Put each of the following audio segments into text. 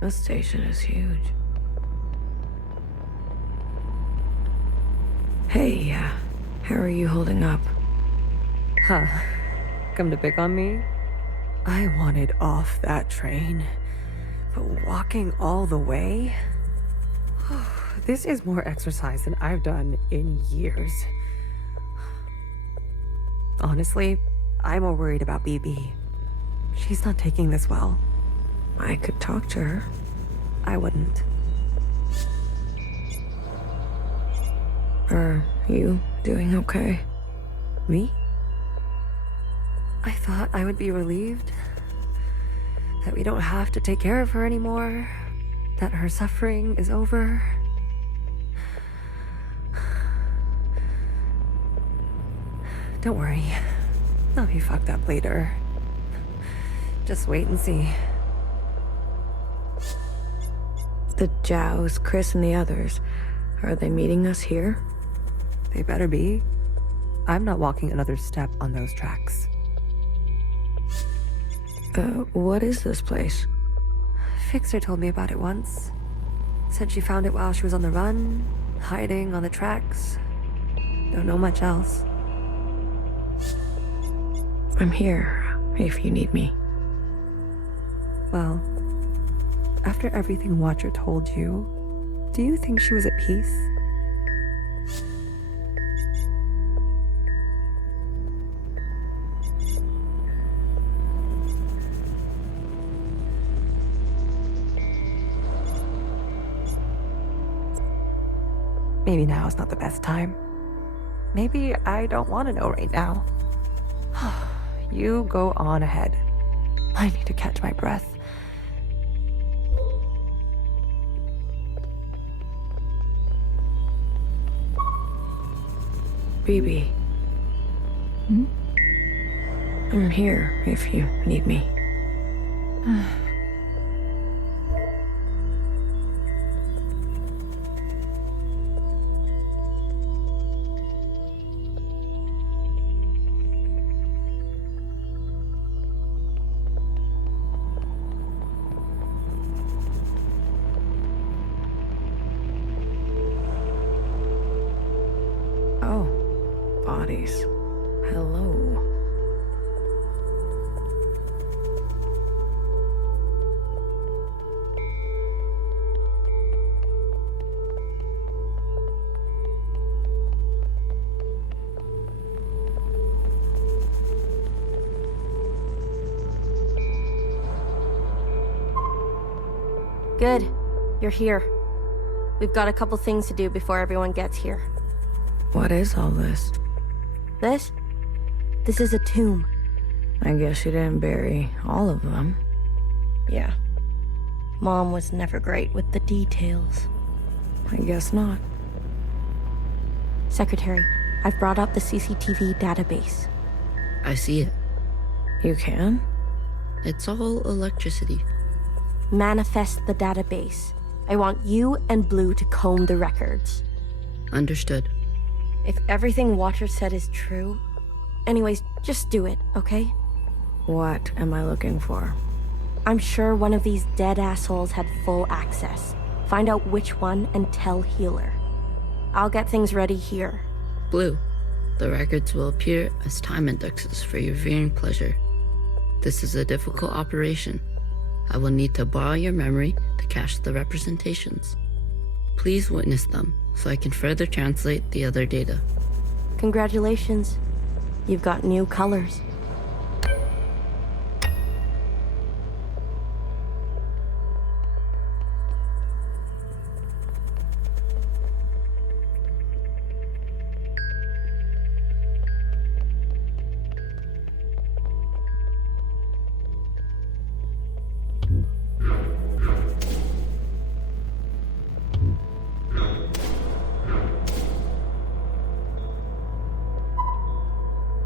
This station is huge. Hey, how are you holding up? Huh. Come to pick on me? I wanted off that train. But walking all the way? This is more exercise than I've done in years. Honestly, I'm more worried about BB. She's not taking this well. I could talk to her. I wouldn't. Are you doing okay? Me? I thought I would be relieved that we don't have to take care of her anymore, that her suffering is over. Don't worry, I'll be fucked up later. Just wait and see. The Jows, Chris, and the others, are they meeting us here? They better be. I'm not walking another step on those tracks. What is this place? Fixer told me about it once. Said she found it while she was on the run, hiding on the tracks. Don't know much else. I'm here, if you need me. Well, after everything Watcher told you, do you think she was at peace? Maybe now is not the best time. Maybe I don't want to know right now. You go on ahead. I need to catch my breath. BB. Hmm? I'm here, if you need me. Oh, bodies. Hello. Good. You're here. We've got a couple things to do before everyone gets here. What is all this? This? This is a tomb. I guess you didn't bury all of them. Yeah. Mom was never great with the details. I guess not. Secretary, I've brought up the CCTV database. I see it. You can? It's all electricity. Manifest the database. I want you and Blue to comb the records. Understood. If everything Watcher said is true... Anyways, just do it, okay? What am I looking for? I'm sure one of these dead assholes had full access. Find out which one and tell Healer. I'll get things ready here. Blue, the records will appear as time indexes for your viewing pleasure. This is a difficult operation. I will need to borrow your memory to cache the representations. Please witness them so I can further translate the other data. Congratulations. You've got new colors.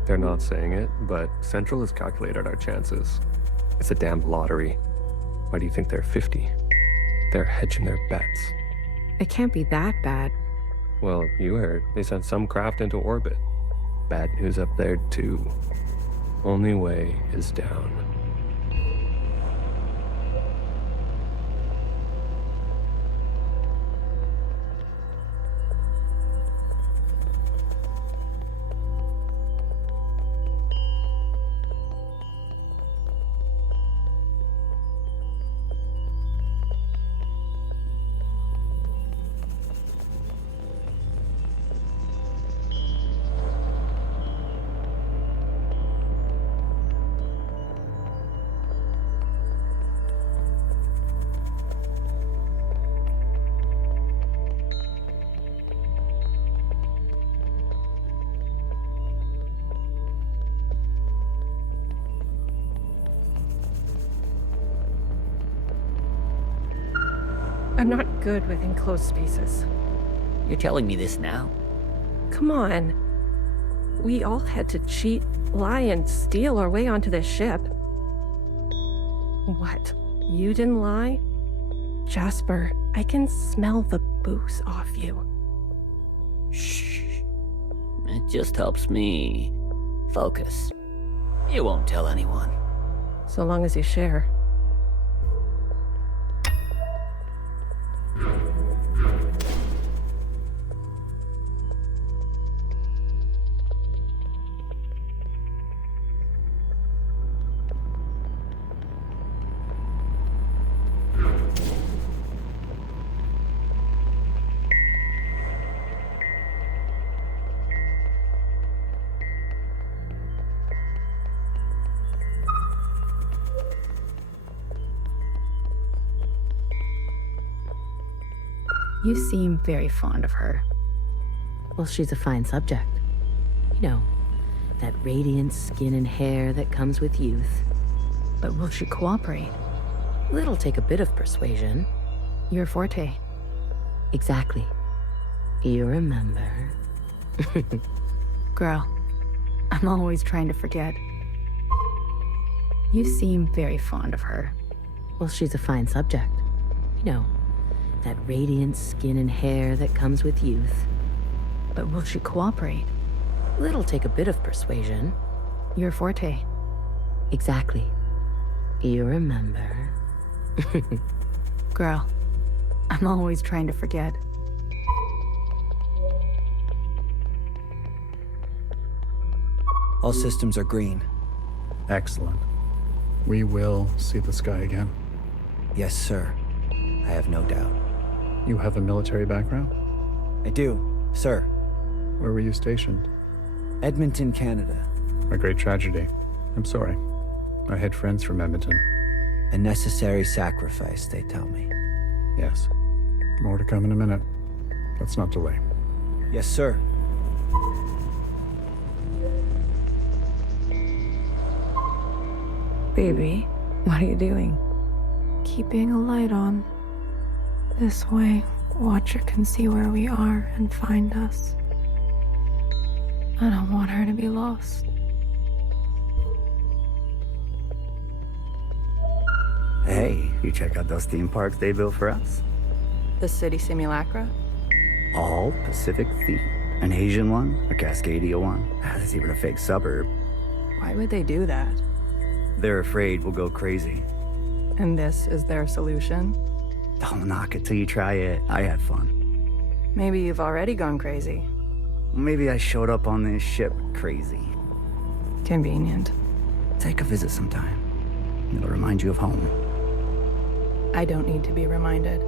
They're not saying it, but Central has calculated our chances. It's a damn lottery. Why do you think they're 50? They're hedging their bets. It can't be that bad. Well, you heard. They sent some craft into orbit. Bad news up there, too. Only way is down. I'm not good with enclosed spaces. You're telling me this now? Come on. We all had to cheat, lie, and steal our way onto this ship. What? You didn't lie? Jasper, I can smell the booze off you. Shh. It just helps me focus. You won't tell anyone. So long as you share. You seem very fond of her. Well, she's a fine subject. You know, that radiant skin and hair that comes with youth. But will she cooperate? It'll take a bit of persuasion. Your forte. Exactly. You remember. Girl, I'm always trying to forget. You seem very fond of her. Well, she's a fine subject. You know, that radiant skin and hair that comes with youth. But will she cooperate? It'll take a bit of persuasion. Your forte. Exactly. You remember. Girl, I'm always trying to forget. All systems are green. Excellent. We will see the sky again. Yes, sir. I have no doubt. You have a military background? I do, sir. Where were you stationed? Edmonton, Canada. A great tragedy. I'm sorry. I had friends from Edmonton. A necessary sacrifice, they tell me. Yes. More to come in a minute. Let's not delay. Yes, sir. Baby, what are you doing? Keeping a light on. This way, Watcher can see where we are and find us. I don't want her to be lost. Hey, you check out those theme parks they built for us? The city simulacra? All Pacific themed. An Asian one, a Cascadia one. There's even a fake suburb. Why would they do that? They're afraid we'll go crazy. And this is their solution? Don't knock it till you try it. I had fun. Maybe you've already gone crazy. Maybe I showed up on this ship crazy. Convenient. Take a visit sometime. It'll remind you of home. I don't need to be reminded.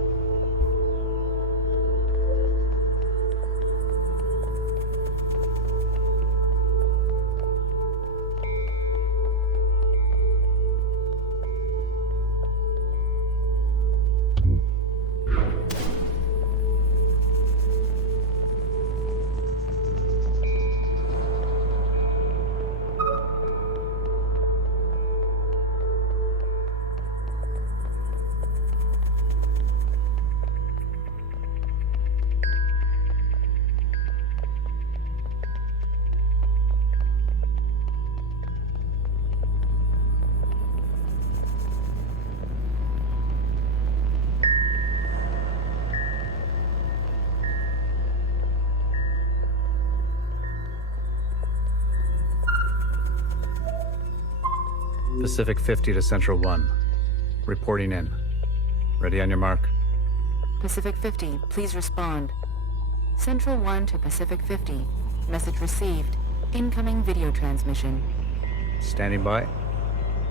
Pacific 50 to Central 1. Reporting in. Ready on your mark. Pacific 50, please respond. Central 1 to Pacific 50. Message received. Incoming video transmission. Standing by.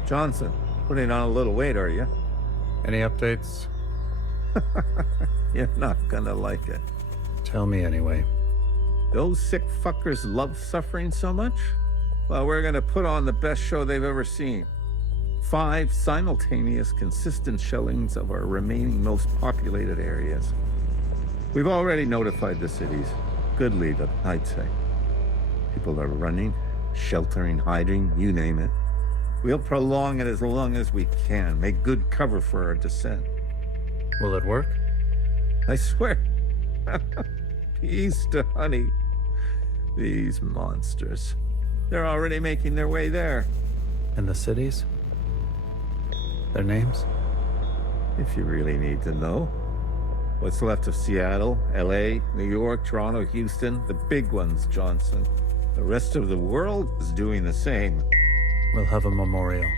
Johnson, putting on a little weight, are you? Any updates? You're not gonna like it. Tell me anyway. Those sick fuckers love suffering so much? Well, we're gonna put on the best show they've ever seen. 5 simultaneous, consistent shellings of our remaining most populated areas. We've already notified the cities. Good lead up, I'd say. People are running, sheltering, hiding, you name it. We'll prolong it as long as we can, make good cover for our descent. Will it work? I swear. Peace to honey. These monsters. They're already making their way there. And the cities? Their names? If you really need to know. What's left of Seattle, LA, New York, Toronto, Houston, the big ones, Johnson. The rest of the world is doing the same. We'll have a memorial.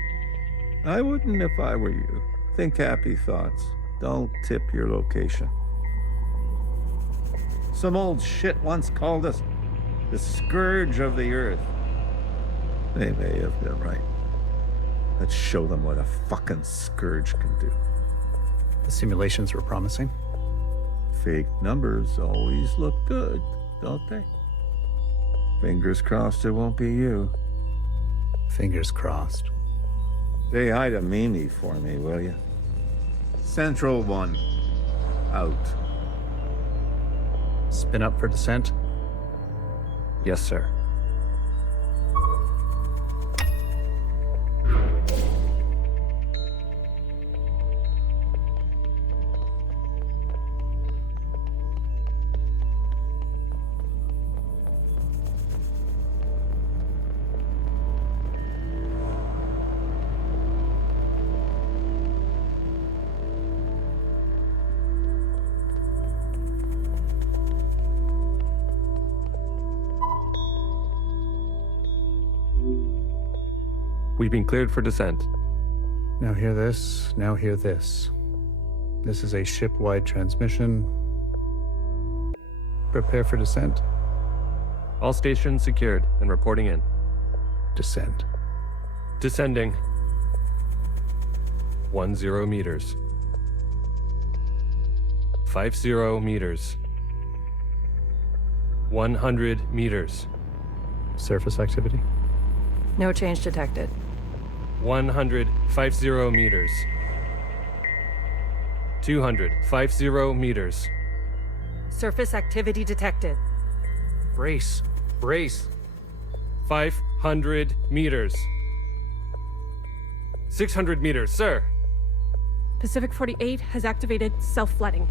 I wouldn't if I were you. Think happy thoughts. Don't tip your location. Some old shit once called us the scourge of the earth. They may have been right. Let's show them what a fucking scourge can do. The simulations were promising. Fake numbers always look good, don't they? Fingers crossed it won't be you. Fingers crossed. Say hi to Mimi for me, will you? Central 1. Out. Spin up for descent? Yes, sir. We've been cleared for descent. Now hear this, now hear this. This is a ship-wide transmission. Prepare for descent. All stations secured and reporting in. Descend. Descending. 10 meters. 50 meters. 100 meters. Surface activity? No change detected. 150 meters. 250 meters. Surface activity detected. Brace. Brace. 500 meters. 600 meters, sir. Pacific 48 has activated self-flooding.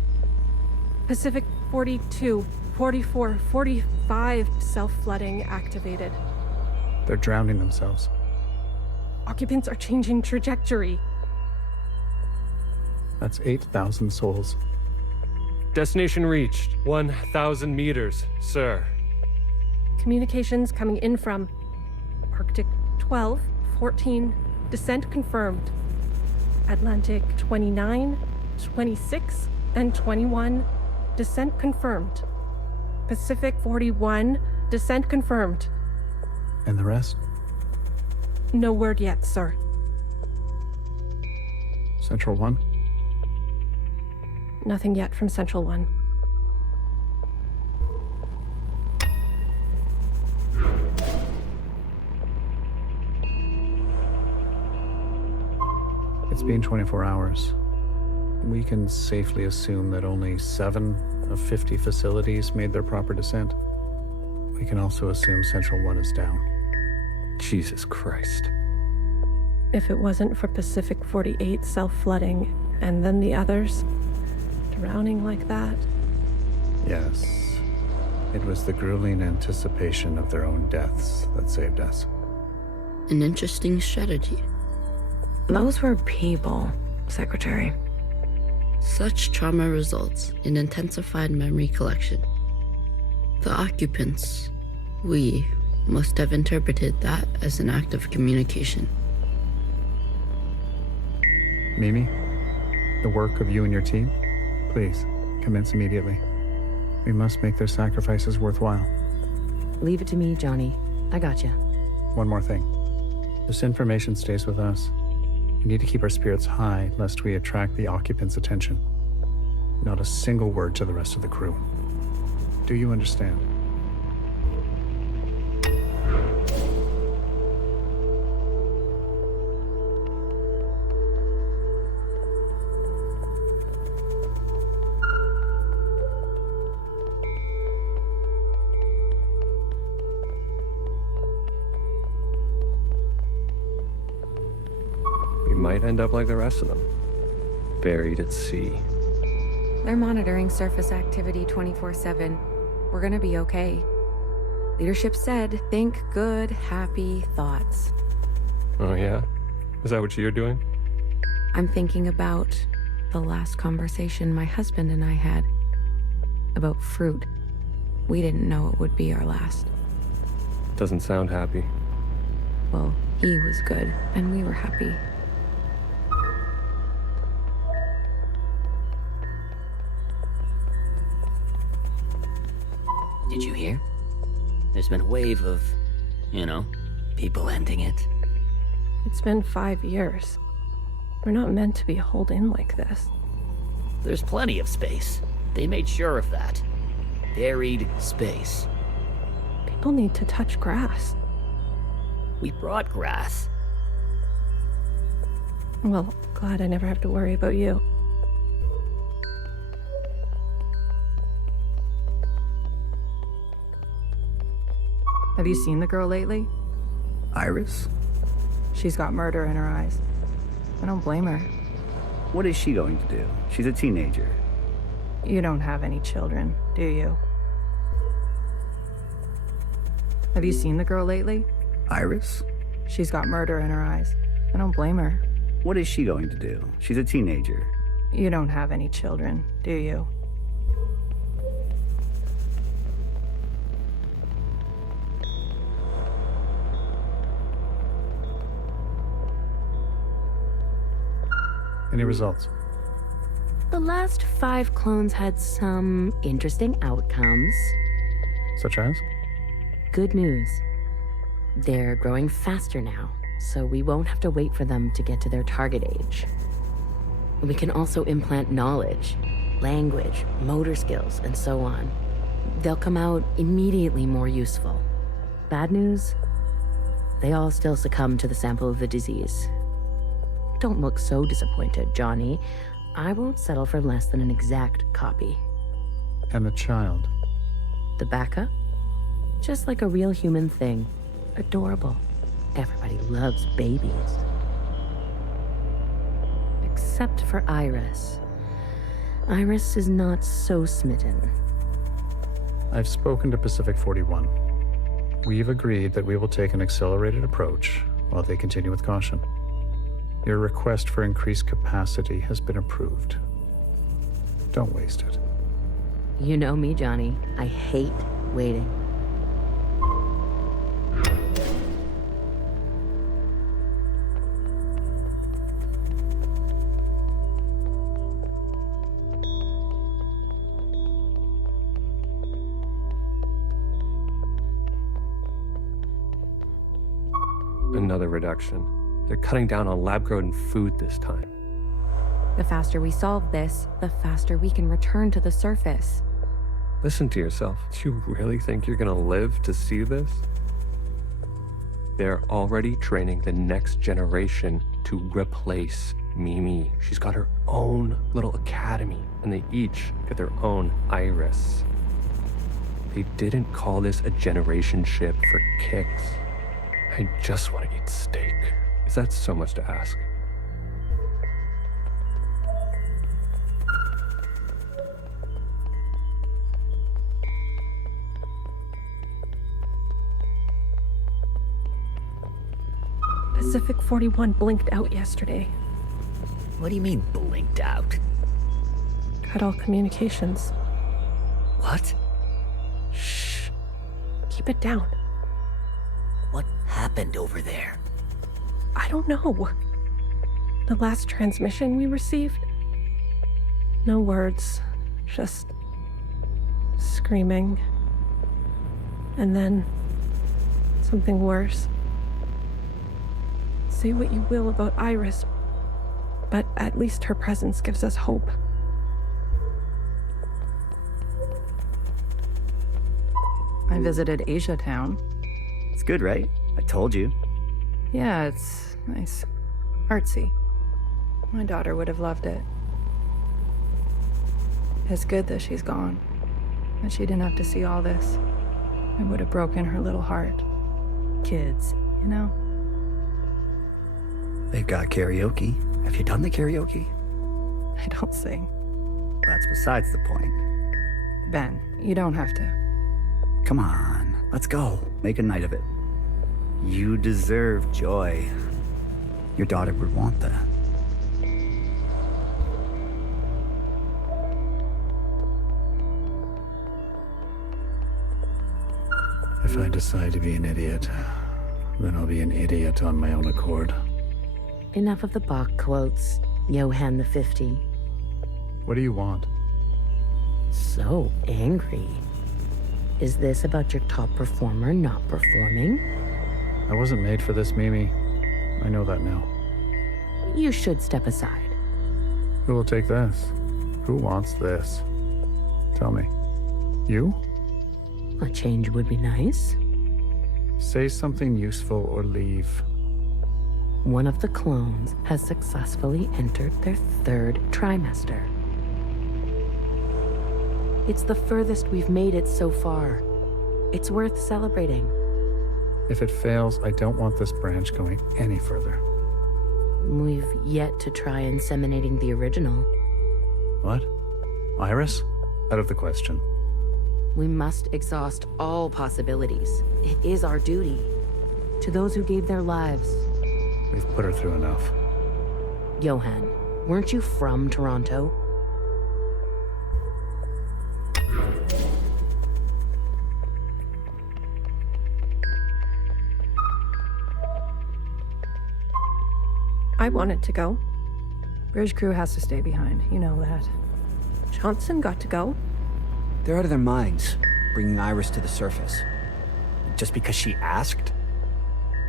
Pacific 42, 44, 45 self-flooding activated. They're drowning themselves. Occupants are changing trajectory. That's 8,000 souls. Destination reached. 1,000 meters, sir. Communications coming in from Arctic 12, 14, descent confirmed. Atlantic 29, 26, and 21, descent confirmed. Pacific 41, descent confirmed. And the rest? No word yet, sir. Central 1? Nothing yet from Central 1. It's been 24 hours. We can safely assume that only 7 of 50 facilities made their proper descent. We can also assume Central 1 is down. Jesus Christ. If it wasn't for Pacific 48 self-flooding, and then the others drowning like that. Yes. It was the grueling anticipation of their own deaths that saved us. An interesting strategy. Those were people, Secretary. Such trauma results in intensified memory collection. The occupants, we, must have interpreted that as an act of communication. Mimi, the work of you and your team, please, commence immediately. We must make their sacrifices worthwhile. Leave it to me, Johnny. I got you. One more thing. This information stays with us. We need to keep our spirits high, lest we attract the occupants' attention. Not a single word to the rest of the crew. Do you understand? We might end up like the rest of them, buried at sea. They're monitoring surface activity 24/7. We're gonna be okay. Leadership said, think good, happy thoughts. Oh, yeah? Is that what you're doing? I'm thinking about the last conversation my husband and I had about fruit. We didn't know it would be our last. Doesn't sound happy. Well, he was good, and we were happy. Did you hear? There's been a wave of, people ending it. It's been 5 years. We're not meant to be holed in like this. There's plenty of space. They made sure of that. Buried space. People need to touch grass. We brought grass. Well, glad I never have to worry about you. Have you seen the girl lately? Iris? She's got murder in her eyes. I don't blame her. What is she going to do? She's a teenager. You don't have any children, do you? Have you seen the girl lately? Iris? She's got murder in her eyes. I don't blame her. What is she going to do? She's a teenager. You don't have any children, do you? Any results? The last 5 clones had some interesting outcomes. Such as? Good news. They're growing faster now, so we won't have to wait for them to get to their target age. We can also implant knowledge, language, motor skills, and so on. They'll come out immediately more useful. Bad news? They all still succumb to the sample of the disease. Don't look so disappointed, Johnny. I won't settle for less than an exact copy. And the child? The backup? Just like a real human thing. Adorable. Everybody loves babies. Except for Iris. Iris is not so smitten. I've spoken to Pacific 41. We've agreed that we will take an accelerated approach while they continue with caution. Your request for increased capacity has been approved. Don't waste it. You know me, Johnny. I hate waiting. Another reduction. They're cutting down on lab-grown food this time. The faster we solve this, the faster we can return to the surface. Listen to yourself. Do you really think you're gonna live to see this? They're already training the next generation to replace Mimi. She's got her own little academy, and they each get their own Iris. They didn't call this a generation ship for kicks. I just want to eat steak. Is that so much to ask? Pacific 41 blinked out yesterday. What do you mean, blinked out? Cut all communications. What? Shh. Keep it down. What happened over there? I don't know. The last transmission we received? No words. Just screaming. And then something worse. Say what you will about Iris, but at least her presence gives us hope. I visited Asia Town. It's good, right? I told you. Yeah, it's nice. Artsy. My daughter would have loved it. It's good that she's gone. That she didn't have to see all this. It would have broken her little heart. Kids, you know? They've got karaoke. Have you done the karaoke? I don't sing. That's besides the point. Ben, you don't have to. Come on, let's go. Make a night of it. You deserve joy. Your daughter would want that. If I decide to be an idiot, then I'll be an idiot on my own accord. Enough of the Bach quotes, Johann the 50. What do you want? So angry. Is this about your top performer not performing? I wasn't made for this, Mimi. I know that now. You should step aside. Who will take this? Who wants this? Tell me. You? A change would be nice. Say something useful or leave. One of the clones has successfully entered their 3rd trimester. It's the furthest we've made it so far. It's worth celebrating. If it fails, I don't want this branch going any further. We've yet to try inseminating the original. What? Iris? Out of the question. We must exhaust all possibilities. It is our duty. To those who gave their lives. We've put her through enough. Johann, weren't you from Toronto? I wanted to go. Bridge crew has to stay behind. You know that. Johnson got to go. They're out of their minds, bringing Iris to the surface. Just because she asked?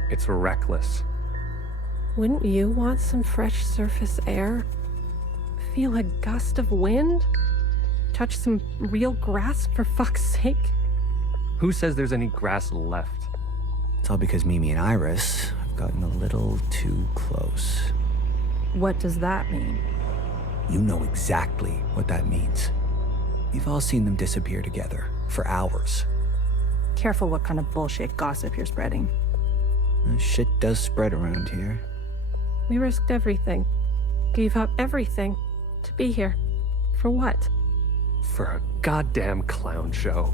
It's reckless. Wouldn't you want some fresh surface air? Feel a gust of wind? Touch some real grass, for fuck's sake? Who says there's any grass left? It's all because Mimi and Iris have gotten a little too close. What does that mean? You know exactly what that means. We've all seen them disappear together for hours. Careful what kind of bullshit gossip you're spreading. Shit does spread around here. We risked everything. Gave up everything to be here. For what? For a goddamn clown show.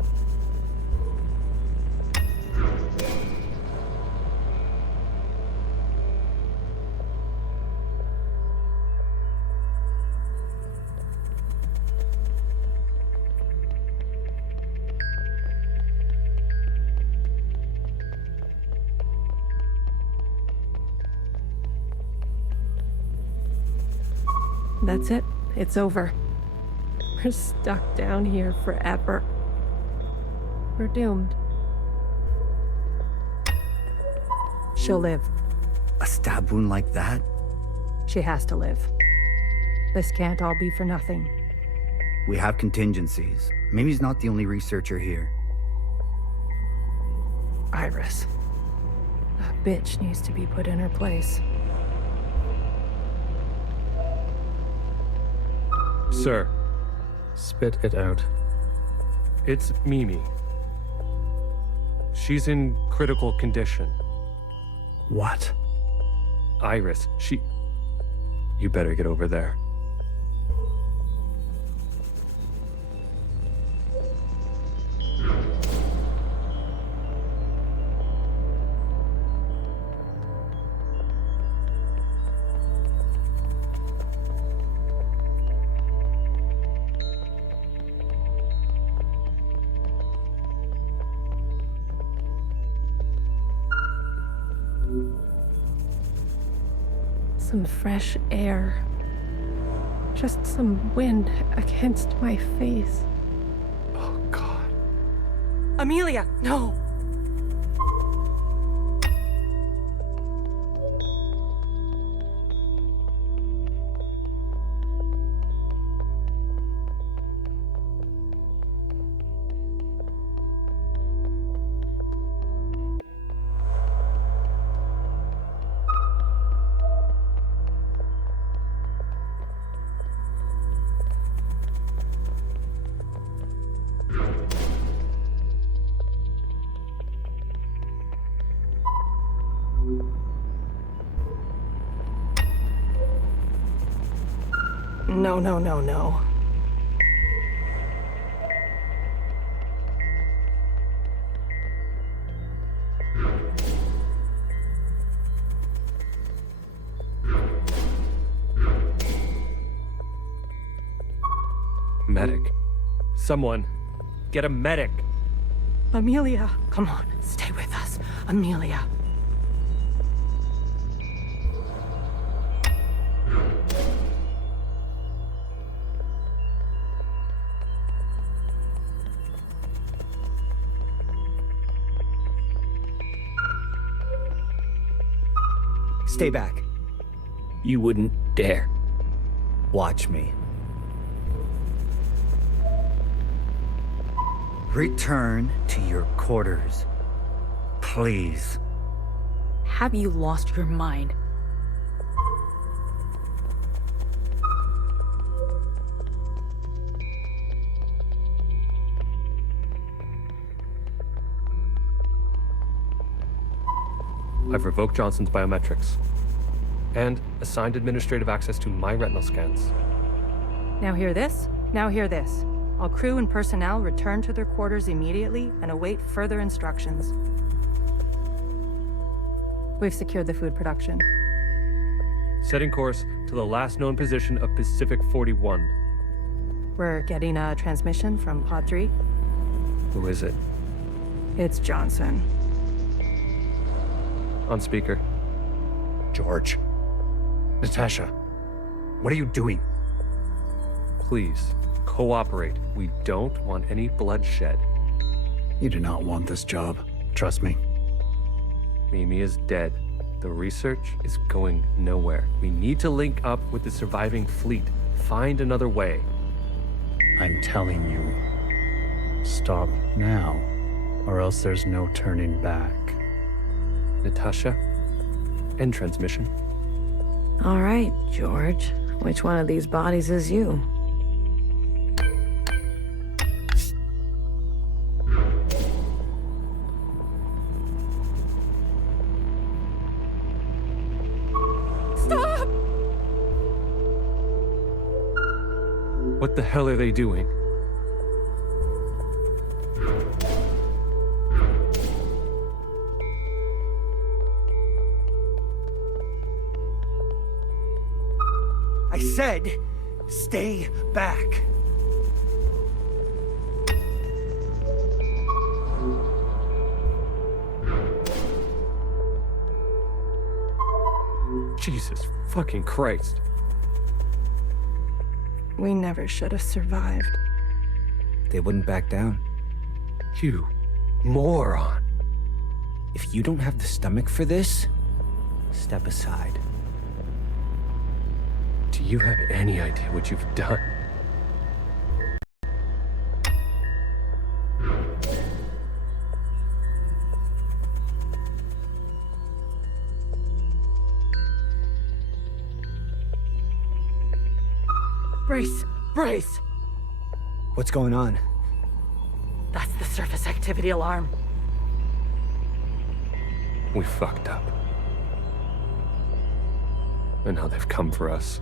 That's it. It's over. We're stuck down here forever. We're doomed. She'll live. A stab wound like that? She has to live. This can't all be for nothing. We have contingencies. Mimi's not the only researcher here. Iris. That bitch needs to be put in her place. Sir. Spit it out. It's Mimi. She's in critical condition. What? Iris, You better get over there. Some fresh air. Just some wind against my face. Oh, God. Amelia, no! No. Medic. Someone, get a medic. Amelia, come on, stay with us. Amelia. Stay back. You wouldn't dare. Watch me. Return to your quarters. Please. Have you lost your mind? I've revoked Johnson's biometrics and assigned administrative access to my retinal scans. Now hear this? Now hear this. All crew and personnel return to their quarters immediately and await further instructions. We've secured the food production. Setting course to the last known position of Pacific 41. We're getting a transmission from Pod 3. Who is it? It's Johnson. On speaker. George. Natasha. What are you doing? Please, cooperate. We don't want any bloodshed. You do not want this job. Trust me. Mimi is dead. The research is going nowhere. We need to link up with the surviving fleet. Find another way. I'm telling you. Stop now, or else there's no turning back. Natasha, end transmission. All right, George. Which one of these bodies is you? Stop! What the hell are they doing? I said, stay back. Jesus fucking Christ. We never should have survived. They wouldn't back down. You moron. If you don't have the stomach for this, step aside. Do you have any idea what you've done? Brace! Brace! What's going on? That's the surface activity alarm. We fucked up. And now they've come for us.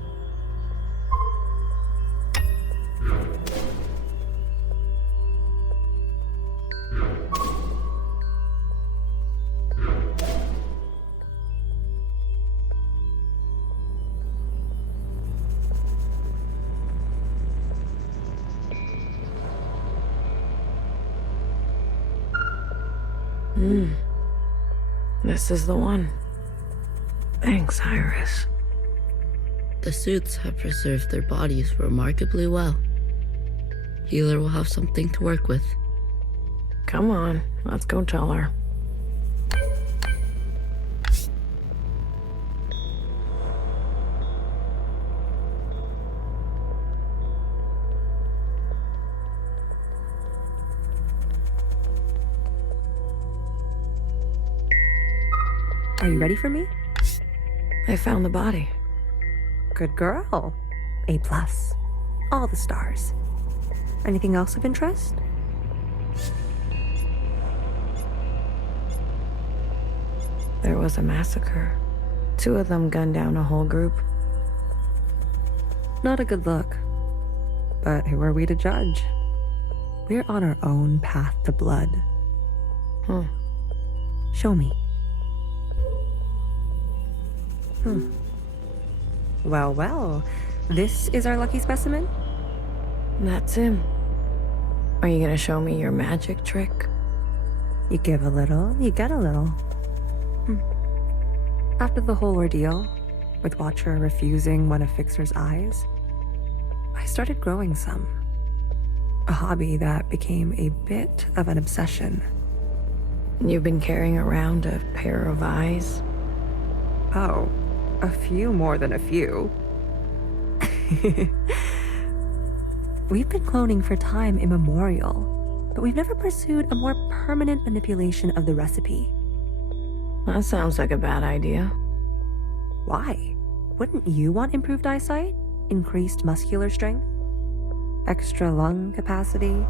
This is the one. Thanks, Iris. The suits have preserved their bodies remarkably well. Healer will have something to work with. Come on, let's go tell her. Are you ready for me? They found the body. Good girl. A+. All the stars. Anything else of interest? There was a massacre. 2 of them gunned down a whole group. Not a good look. But who are we to judge? We're on our own path to blood. Show me. Well, well. This is our lucky specimen? That's him. Are you gonna show me your magic trick? You give a little, you get a little. After the whole ordeal, with Watcher refusing one of Fixer's eyes, I started growing some. A hobby that became a bit of an obsession. You've been carrying around a pair of eyes? Oh, a few more than a few. We've been cloning for time immemorial, but we've never pursued a more permanent manipulation of the recipe. That sounds like a bad idea. Why? Wouldn't you want improved eyesight? Increased muscular strength? Extra lung capacity?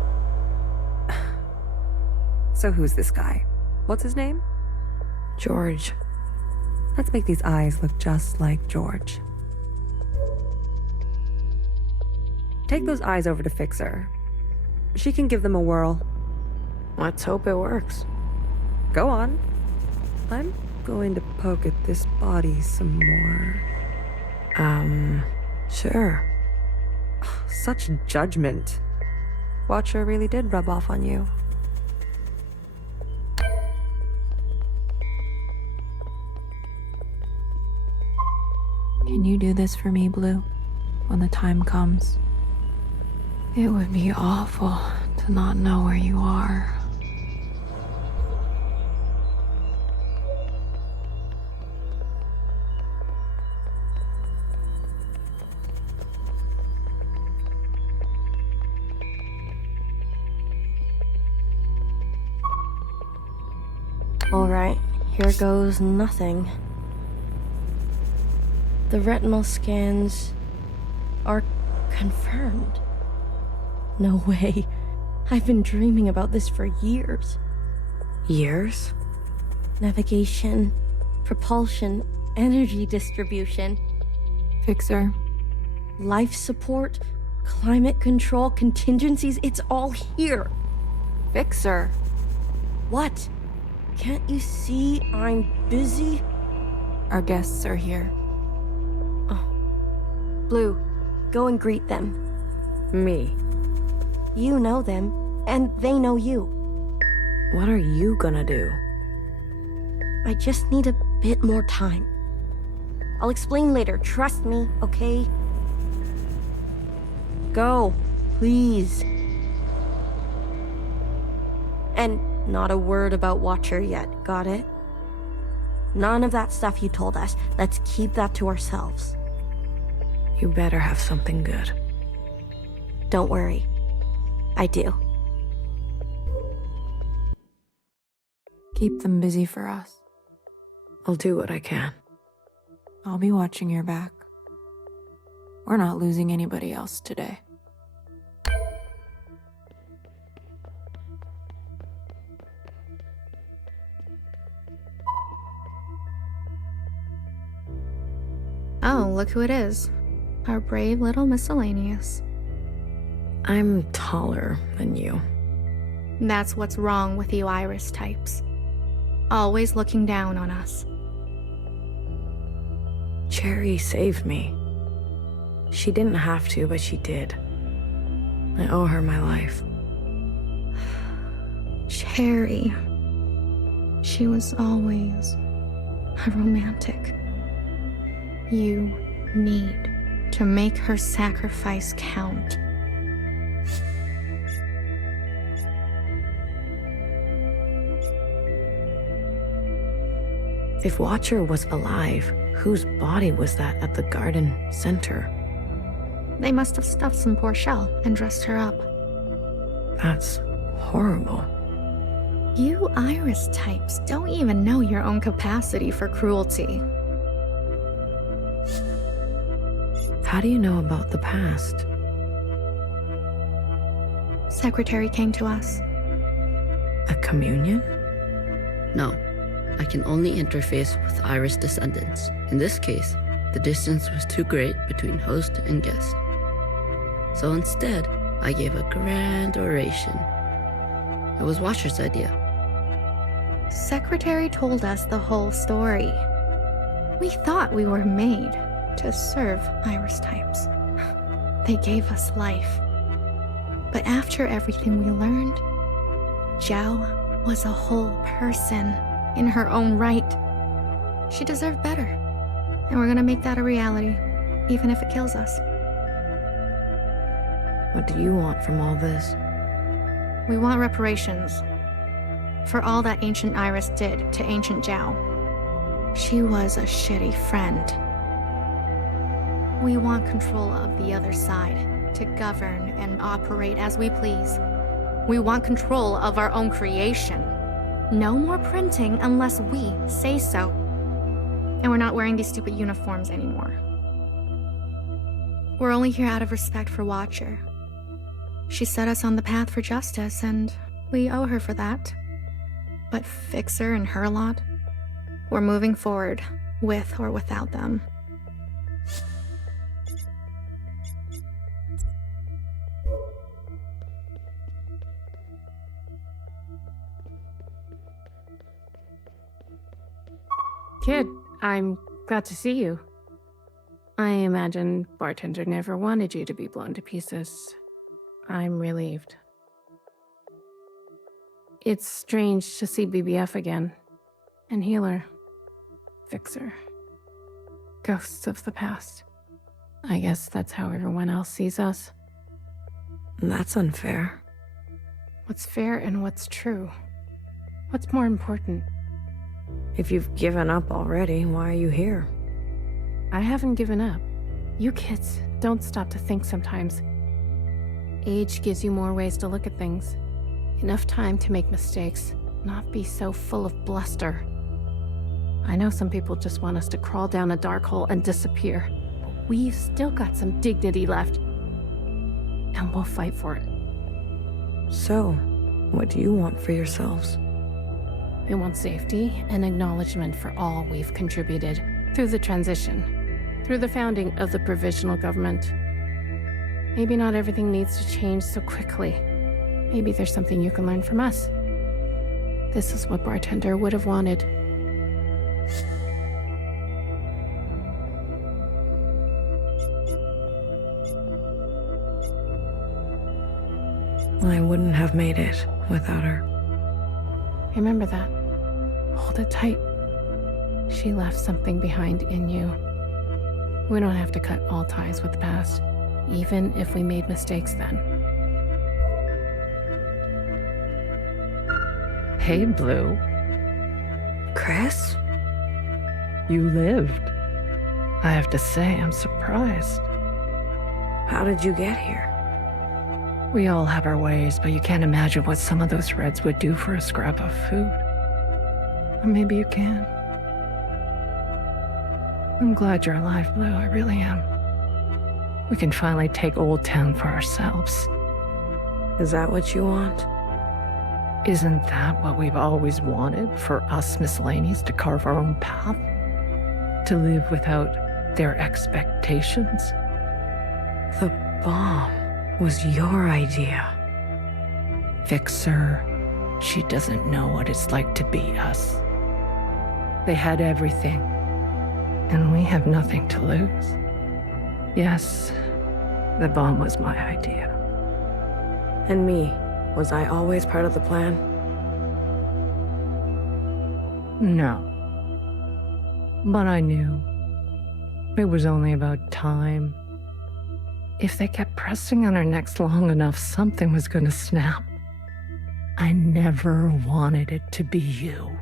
So who's this guy? What's his name? George. Let's make these eyes look just like George. Take those eyes over to Fixer. She can give them a whirl. Let's hope it works. Go on. I'm going to poke at this body some more. Sure. Such judgment. Watcher really did rub off on you. Can you do this for me, Blue, when the time comes? It would be awful to not know where you are. All right, here goes nothing. The retinal scans are confirmed. No way. I've been dreaming about this for years. Years? Navigation, propulsion, energy distribution. Fixer. Life support, climate control, contingencies, it's all here. Fixer. What? Can't you see I'm busy? Our guests are here. Oh. Blue, go and greet them. Me. You know them, and they know you. What are you gonna do? I just need a bit more time. I'll explain later, trust me, okay? Go, please. And not a word about Watcher yet, got it? None of that stuff you told us. Let's keep that to ourselves. You better have something good. Don't worry. I do. Keep them busy for us. I'll do what I can. I'll be watching your back. We're not losing anybody else today. Oh, look who it is. Our brave little miscellaneous. I'm taller than you. That's what's wrong with you Iris types. Always looking down on us. Cherry saved me. She didn't have to, but she did. I owe her my life. Cherry. She was always a romantic. You need to make her sacrifice count. If Watcher was alive, whose body was that at the garden center? They must have stuffed some poor shell and dressed her up. That's horrible. You Iris types don't even know your own capacity for cruelty. How do you know about the past? Secretary came to us. A communion? No, I can only interface with Iris descendants. In this case, the distance was too great between host and guest. So instead, I gave a grand oration. It was Watcher's idea. Secretary told us the whole story. We thought we were made to serve Iris types. They gave us life. But after everything we learned, Zhao was a whole person in her own right. She deserved better. And we're gonna make that a reality, even if it kills us. What do you want from all this? We want reparations for all that Ancient Iris did to Ancient Zhao. She was a shitty friend. We want control of the other side to govern and operate as we please. We want control of our own creation. No more printing unless we say so. And we're not wearing these stupid uniforms anymore. We're only here out of respect for Watcher. She set us on the path for justice, and we owe her for that. But Fixer and her lot, we're moving forward, with or without them. Kid, I'm glad to see you. I imagine Bartender never wanted you to be blown to pieces. I'm relieved. It's strange to see BBF again. And Healer. Fixer. Ghosts of the past. I guess that's how everyone else sees us. That's unfair. What's fair and what's true? What's more important? If you've given up already, why are you here? I haven't given up. You kids don't stop to think sometimes. Age gives you more ways to look at things. Enough time to make mistakes, not be so full of bluster. I know some people just want us to crawl down a dark hole and disappear, but we've still got some dignity left. And we'll fight for it. So, what do you want for yourselves? We want safety and acknowledgement for all we've contributed through the transition, through the founding of the provisional government. Maybe not everything needs to change so quickly. Maybe there's something you can learn from us. This is what Bartender would have wanted. I wouldn't have made it without her. Remember that. Hold it tight. She left something behind in you. We don't have to cut all ties with the past, even if we made mistakes then. Hey, Blue. Chris? You lived. I have to say, I'm surprised. How did you get here? We all have our ways, but you can't imagine what some of those Reds would do for a scrap of food. Or maybe you can. I'm glad you're alive, Blue. I really am. We can finally take Old Town for ourselves. Is that what you want? Isn't that what we've always wanted? For us miscellanies to carve our own path? To live without their expectations? The bomb was your idea. Fixer, she doesn't know what it's like to be us. They had everything, and we have nothing to lose. Yes, the bomb was my idea. And me, was I always part of the plan? No. But I knew. It was only about time. If they kept pressing on our necks long enough, something was going to snap. I never wanted it to be you.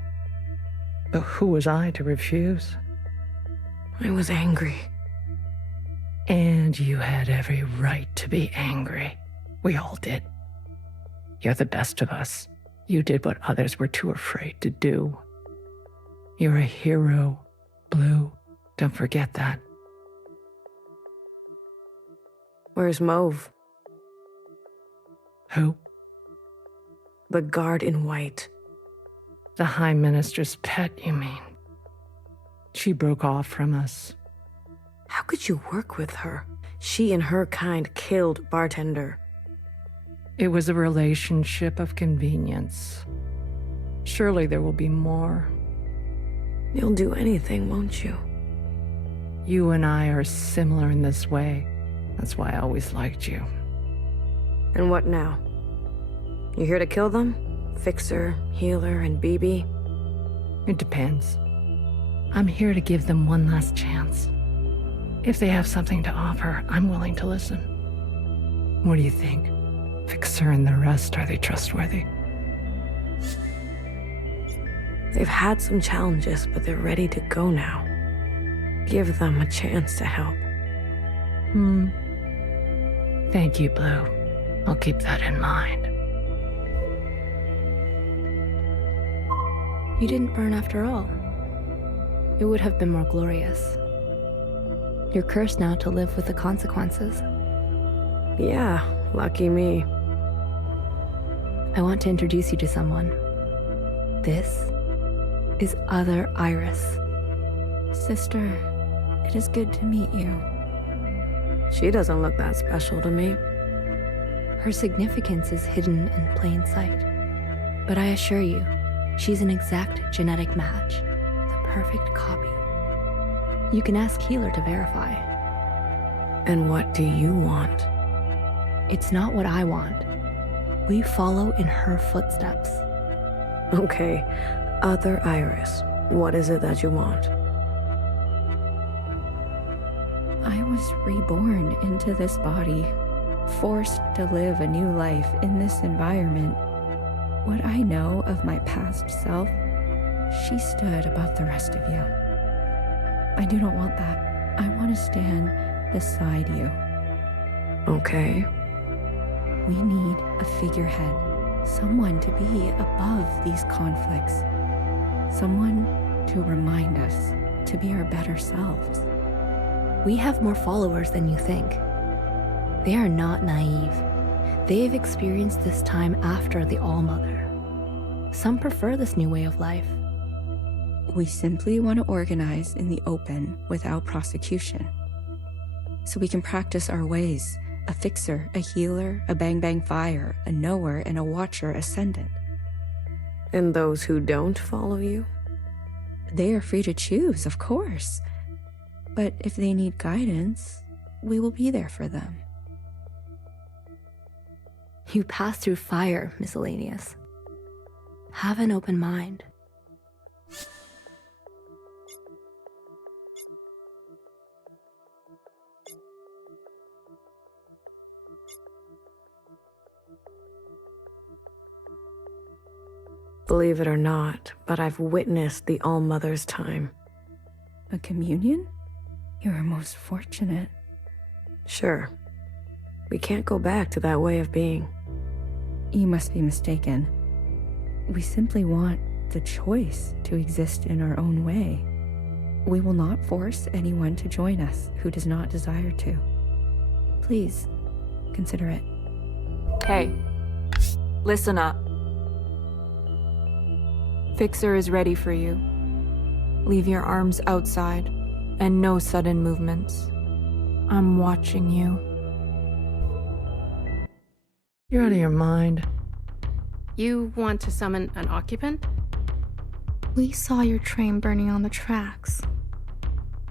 But who was I to refuse? I was angry. And you had every right to be angry. We all did. You're the best of us. You did what others were too afraid to do. You're a hero, Blue. Don't forget that. Where's Mauve? Who? The guard in white. The High Minister's pet, you mean? She broke off from us. How could you work with her? She and her kind killed Bartender. It was a relationship of convenience. Surely there will be more. You'll do anything, won't you? You and I are similar in this way. That's why I always liked you. And what now? You here to kill them? Fixer, healer, and BB? It depends. I'm here to give them one last chance. If they have something to offer, I'm willing to listen. What do you think? Fixer and the rest, are they trustworthy? They've had some challenges, but they're ready to go now. Give them a chance to help. Thank you, Blue. I'll keep that in mind. You didn't burn after all. It would have been more glorious. You're cursed now to live with the consequences. Yeah, lucky me. I want to introduce you to someone. This is Other Iris. Sister, it is good to meet you. She doesn't look that special to me. Her significance is hidden in plain sight. But I assure you, she's an exact genetic match. The perfect copy. You can ask Healer to verify. And what do you want? It's not what I want. We follow in her footsteps. Okay, Other Iris, what is it that you want? I was reborn into this body, forced to live a new life in this environment. What I know of my past self, she stood above the rest of you. I do not want that. I want to stand beside you. Okay. We need a figurehead, someone to be above these conflicts, someone to remind us to be our better selves. We have more followers than you think. They are not naive. They've experienced this time after the All-Mother. Some prefer this new way of life. We simply want to organize in the open without prosecution, so we can practice our ways. A fixer, a healer, a bang-bang fire, a knower, and a watcher ascendant. And those who don't follow you? They are free to choose, of course. But if they need guidance, we will be there for them. You pass through fire, Miscellaneous. Have an open mind. Believe it or not, but I've witnessed the All-Mother's time. A communion? You are most fortunate. Sure. We can't go back to that way of being. You must be mistaken. We simply want the choice to exist in our own way. We will not force anyone to join us who does not desire to. Please, consider it. Hey, listen up. Fixer is ready for you. Leave your arms outside, and no sudden movements. I'm watching you. You're out of your mind. You want to summon an occupant? We saw your train burning on the tracks.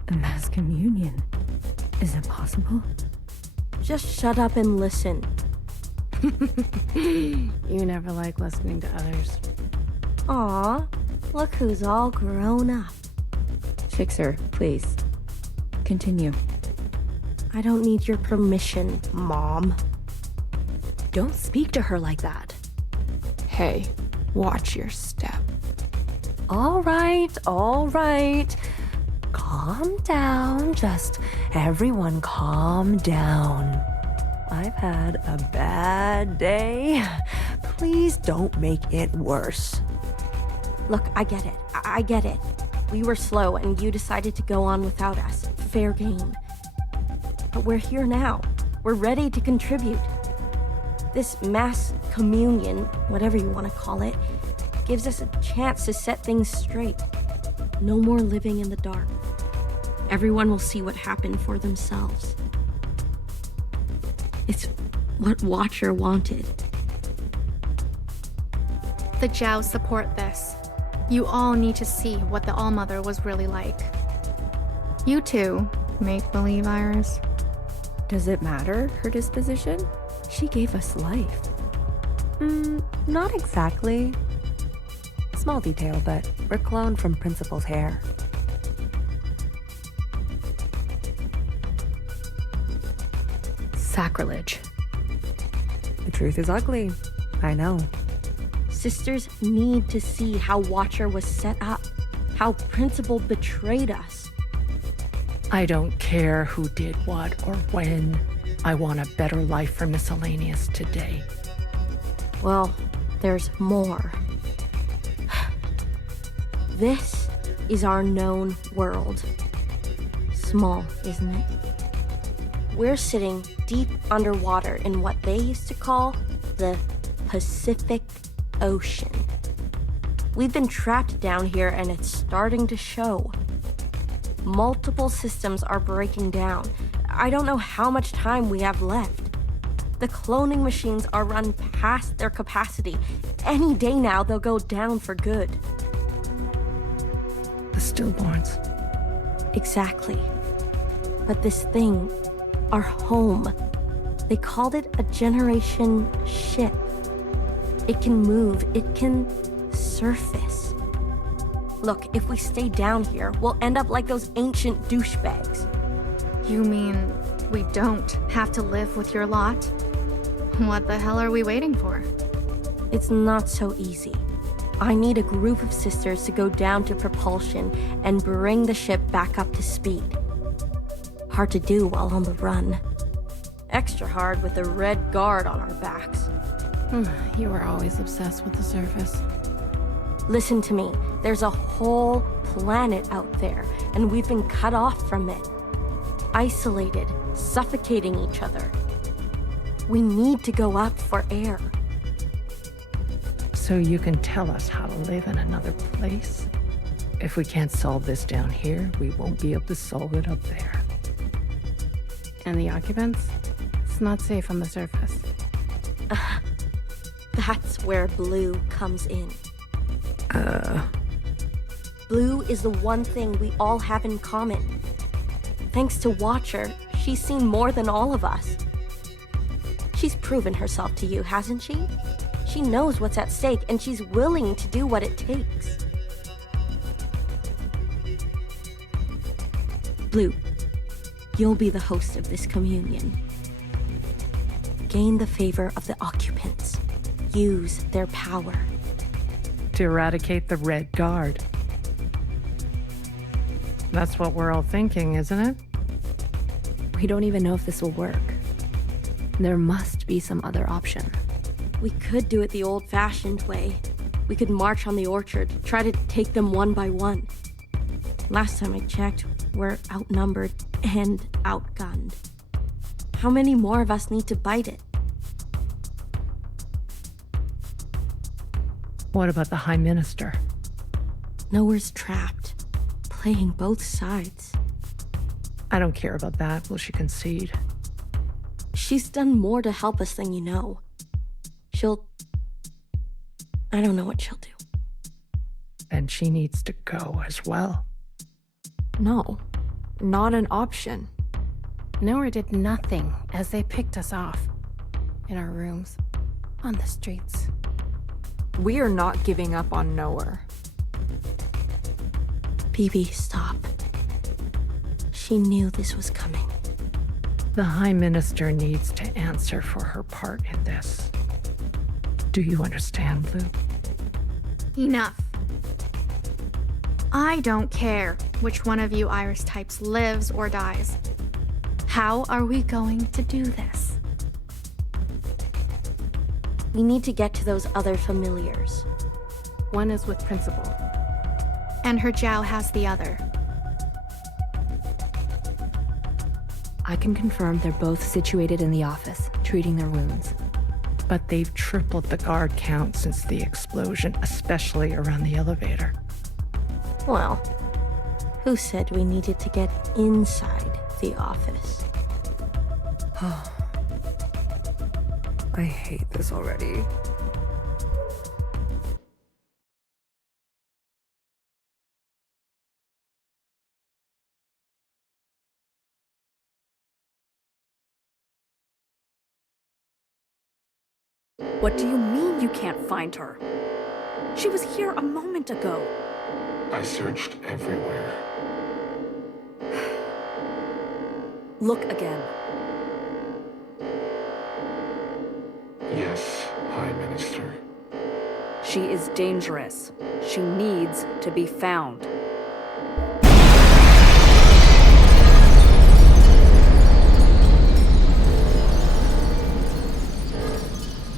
A mass communion? Is it possible? Just shut up and listen. You never like listening to others. Aw, look who's all grown up. Fixer, please. Continue. I don't need your permission, Mom. Don't speak to her like that. Hey, watch your step. All right. Calm down. Just everyone calm down. I've had a bad day. Please don't make it worse. Look, I get it. I get it. We were slow and you decided to go on without us. Fair game. But we're here now. We're ready to contribute. This mass communion, whatever you want to call it, gives us a chance to set things straight. No more living in the dark. Everyone will see what happened for themselves. It's what Watcher wanted. The Jows support this. You all need to see what the All-Mother was really like. You too, make-believe Iris. Does it matter, her disposition? She gave us life. Not exactly. Small detail, but we're cloned from Principal's hair. Sacrilege. The truth is ugly. I know. Sisters need to see how Watcher was set up, how Principal betrayed us. I don't care who did what or when. I want a better life for Miscellaneous today. Well, there's more. This is our known world. Small, isn't it? We're sitting deep underwater in what they used to call the Pacific Ocean. We've been trapped down here and it's starting to show. Multiple systems are breaking down. I don't know how much time we have left. The cloning machines are run past their capacity. Any day now, they'll go down for good. The stillborns. Exactly. But this thing, our home, they called it a generation ship. It can move, it can surface. Look, if we stay down here, we'll end up like those ancient douchebags. You mean we don't have to live with your lot? What the hell are we waiting for? It's not so easy. I need a group of sisters to go down to propulsion and bring the ship back up to speed. Hard to do while on the run. Extra hard with the Red Guard on our backs. You were always obsessed with the surface. Listen to me. There's a whole planet out there, and we've been cut off from it. Isolated, suffocating each other. We need to go up for air. So you can tell us how to live in another place? If we can't solve this down here, we won't be able to solve it up there. And the occupants? It's not safe on the surface. That's where Blue comes in. Blue is the one thing we all have in common. Thanks to Watcher, she's seen more than all of us. She's proven herself to you, hasn't she? She knows what's at stake, and she's willing to do what it takes. Blue, you'll be the host of this communion. Gain the favor of the occupants. Use their power. To eradicate the Red Guard. That's what we're all thinking, isn't it? We don't even know if this will work. There must be some other option. We could do it the old-fashioned way. We could march on the orchard, try to take them one by one. Last time I checked, we're outnumbered and outgunned. How many more of us need to bite it? What about the High Minister? Nowhere's trapped, playing both sides. I don't care about that. Will she concede? She's done more to help us than you know. I don't know what she'll do. Then she needs to go as well. No, not an option. Nowhere did nothing as they picked us off. In our rooms, on the streets. We are not giving up on Nowhere. BB, stop. She knew this was coming. The High Minister needs to answer for her part in this. Do you understand, Blue? Enough. I don't care which one of you Iris types lives or dies. How are we going to do this? We need to get to those other familiars. One is with Principal. And her Jiao has the other. I can confirm they're both situated in the office, treating their wounds. But they've tripled the guard count since the explosion, especially around the elevator. Well, who said we needed to get inside the office? I hate this already. What do you mean you can't find her? She was here a moment ago. I searched everywhere. Look again. Yes, High Minister. She is dangerous. She needs to be found.